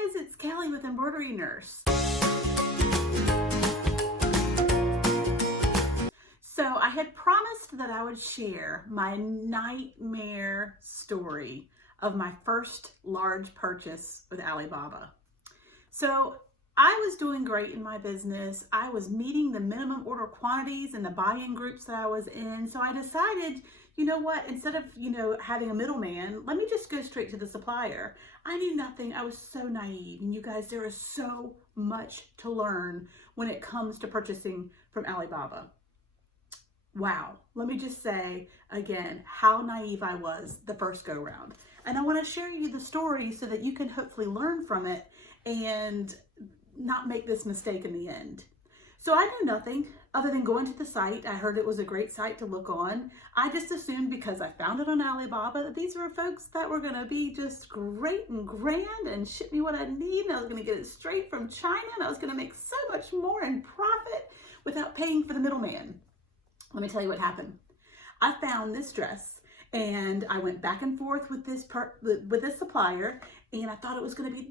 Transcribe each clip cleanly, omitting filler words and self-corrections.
guys, it's Kelly with Embroidery Nurse. So I had promised that I would share my nightmare story of my first large purchase with Alibaba. So I was doing great in my business. I was meeting the minimum order quantities in the buy-in groups that I was in. So I decided, you know what, instead of, having a middleman, let me just go straight to the supplier. I knew nothing. I was so naive. And you guys, there is so much to learn when it comes to purchasing from Alibaba. Wow. Let me just say again, how naive I was the first go round. And I want to share you the story so that you can hopefully learn from it and not make this mistake in the end. So I knew nothing other than going to the site. I heard it was a great site to look on. I just assumed because I found it on Alibaba that these were folks that were going to be just great and grand and ship me what I need. And I was going to get it straight from China and I was going to make so much more in profit without paying for the middleman. Let me tell you what happened. I found this dress and I went back and forth with this supplier, and I thought it was going to be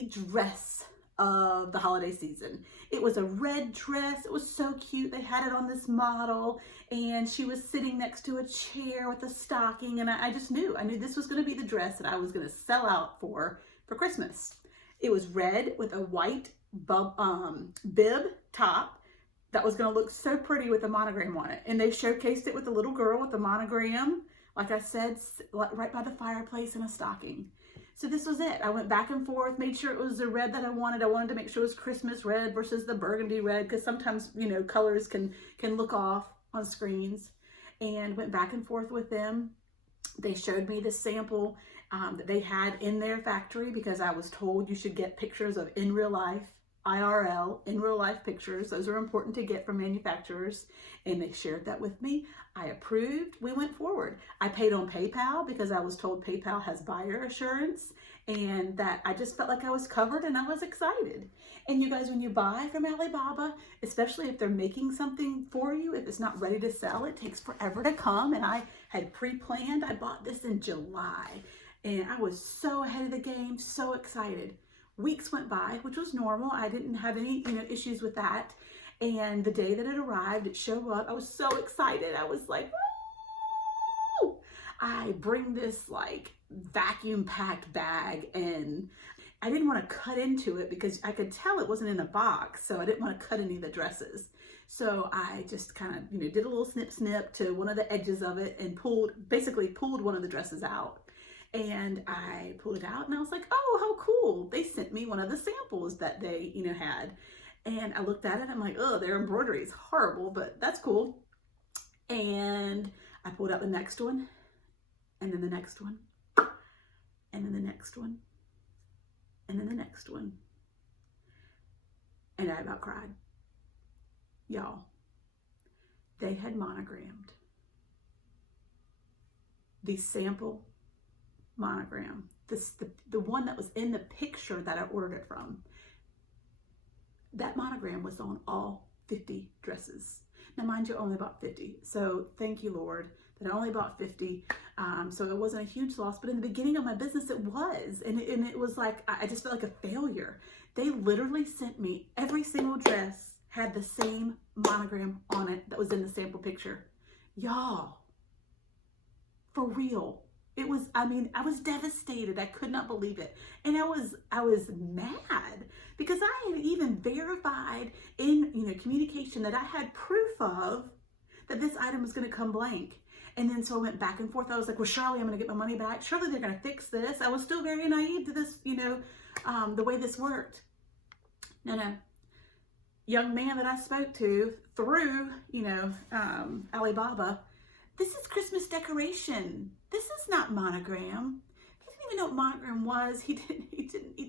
the dress of the holiday season. It was a red dress. It was so cute. They had it on this model and she was sitting next to a chair with a stocking, and I knew this was going to be the dress that I was going to sell out for Christmas. It was red with a white bib top that was going to look so pretty with a monogram on it. And they showcased it with a little girl with the monogram, like I said, right by the fireplace in a stocking. So this was it. I went back and forth, made sure it was the red that I wanted. I wanted to make sure it was Christmas red versus the burgundy red, because sometimes, colors can look off on screens, and went back and forth with them. They showed me the sample that they had in their factory, because I was told you should get pictures of in real life, IRL, in real life pictures. Those are important to get from manufacturers, and they shared that with me. I approved. We went forward. I paid on PayPal because I was told PayPal has buyer assurance, and that I just felt like I was covered, and I was excited. And you guys, when you buy from Alibaba, especially if they're making something for you, if it's not ready to sell, it takes forever to come. And I had pre-planned. I bought this in July, and I was so ahead of the game, so excited. Weeks went by, which was normal. I didn't have any, issues with that. And the day that it arrived, it showed up. I was so excited. I was like, woo! I bring this like vacuum packed bag, and I didn't want to cut into it because I could tell it wasn't in a box. So I didn't want to cut any of the dresses. So I just kind of, did a little snip to one of the edges of it and basically pulled one of the dresses out. And I pulled it out, and I was like, oh, how cool. They sent me one of the samples that they, had. And I looked at it, I'm like, oh, their embroidery is horrible, but that's cool. And I pulled out the next one, and then the next one, and then the next one, and then the next one. And I about cried. Y'all, they had monogrammed the sample monogram, the one that was in the picture that I ordered it from. That monogram was on all 50 dresses. Now, mind you, I only bought 50. So thank you, Lord, that I only bought 50. So it wasn't a huge loss, but in the beginning of my business, it was. And it was like, I just felt like a failure. They literally sent me every single dress had the same monogram on it that was in the sample picture. Y'all, for real. It was, I was devastated. I could not believe it. And I was mad because I had even verified in, communication that I had proof of that this item was going to come blank. And then so I went back and forth. I was like, well, surely I'm going to get my money back. Surely they're going to fix this. I was still very naive to this, the way this worked. No. Young man that I spoke to through, Alibaba, this is Christmas decoration. This is not monogram. He didn't even know what monogram was. He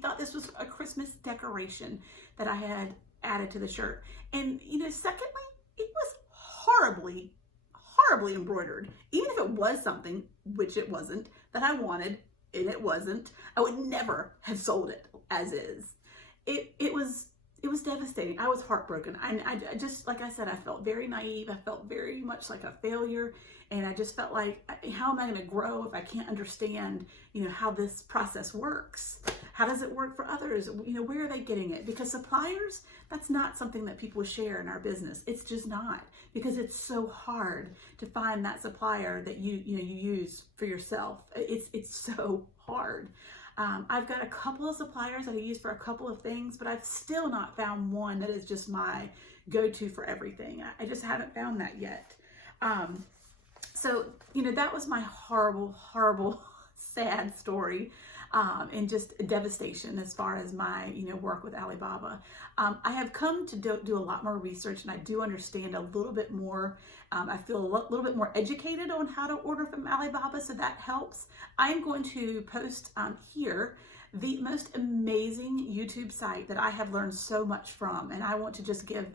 thought this was a Christmas decoration that I had added to the shirt. And, secondly, it was horribly embroidered. Even if it was something, which it wasn't, that I wanted, and it wasn't, I would never have sold it as is. It was it was devastating. I was heartbroken. I just, like I said, I felt very naive. I felt very much like a failure. And I just felt like, how am I going to grow if I can't understand, how this process works? How does it work for others? Where are they getting it? Because suppliers, that's not something that people share in our business. It's just not, because it's so hard to find that supplier that you use for yourself. It's so hard. I've got a couple of suppliers that I use for a couple of things, but I've still not found one that is just my go-to for everything. I just haven't found that yet. So, that was my horrible, horrible, sad story, and just devastation as far as my, work with Alibaba. I have come to do a lot more research, and I do understand a little bit more. I feel a little bit more educated on how to order from Alibaba, so that helps. I am going to post here the most amazing YouTube site that I have learned so much from, and I want to just give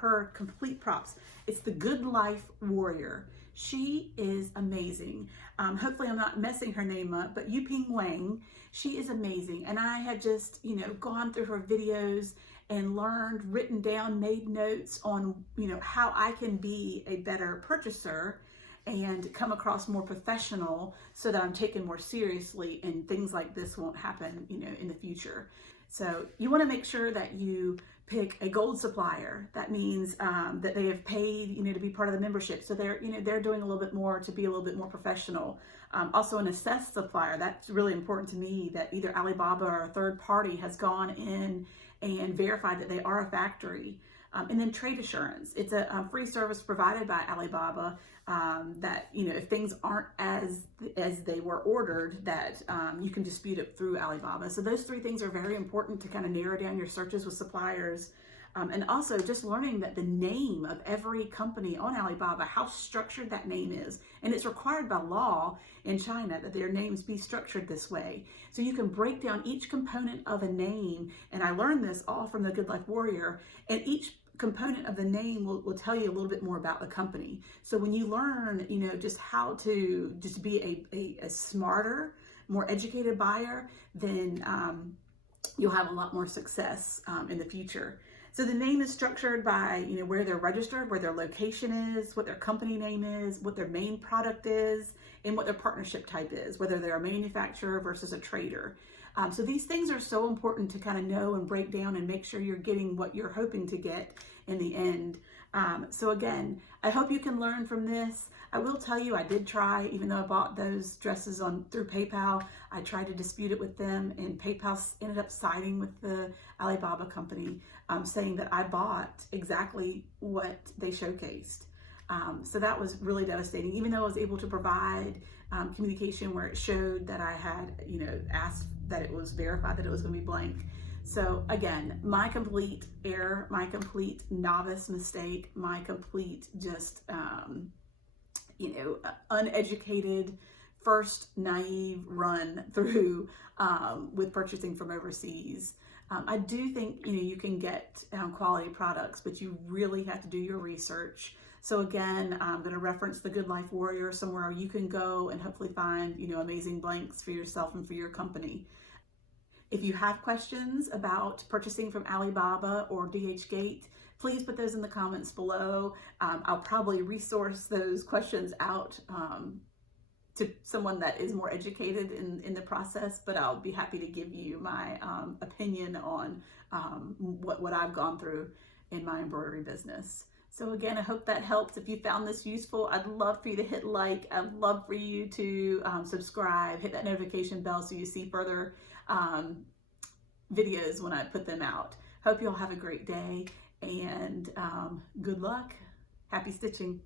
her complete props. It's the Good Life Warrior. She is amazing. Hopefully I'm not messing her name up, but Yuping Wang, she is amazing. And I have just, gone through her videos and learned, written down, made notes on, how I can be a better purchaser and come across more professional so that I'm taken more seriously and things like this won't happen, in the future. So you want to make sure that you pick a gold supplier. That means that they have paid, to be part of the membership. So they're doing a little bit more to be a little bit more professional. Also an assessed supplier. That's really important to me, that either Alibaba or a third party has gone in and verified that they are a factory. And then trade assurance. It's a free service provided by Alibaba that, if things aren't as they were ordered, that you can dispute it through Alibaba. So those three things are very important to kind of narrow down your searches with suppliers. And also just learning that the name of every company on Alibaba, how structured that name is. And it's required by law in China that their names be structured this way. So you can break down each component of a name. And I learned this all from the Good Life Warrior. And each component of the name will tell you a little bit more about the company. So when you learn, just how to just be a smarter, more educated buyer, then you'll have a lot more success in the future. So the name is structured by, where they're registered, where their location is, what their company name is, what their main product is, and what their partnership type is, whether they're a manufacturer versus a trader. So these things are so important to kind of know and break down and make sure you're getting what you're hoping to get in the end. So again, I hope you can learn from this. I will tell you, I did try, even though I bought those dresses through PayPal, I tried to dispute it with them, and PayPal ended up siding with the Alibaba company, saying that I bought exactly what they showcased. So that was really devastating, even though I was able to provide communication where it showed that I had, asked that it was verified that it was going to be blank. So again, my complete error, my complete novice mistake, my complete just, uneducated, first naive run through with purchasing from overseas. I do think, you can get quality products, but you really have to do your research. So again, I'm going to reference the Good Life Warrior, somewhere you can go and hopefully find, amazing blanks for yourself and for your company. If you have questions about purchasing from Alibaba or DHgate, please put those in the comments below. I'll probably resource those questions out to someone that is more educated in the process, but I'll be happy to give you my opinion on what I've gone through in my embroidery business. So again, I hope that helps. If you found this useful, I'd love for you to hit like. I'd love for you to subscribe, hit that notification bell so you see further videos when I put them out. Hope you all have a great day, and good luck. Happy stitching.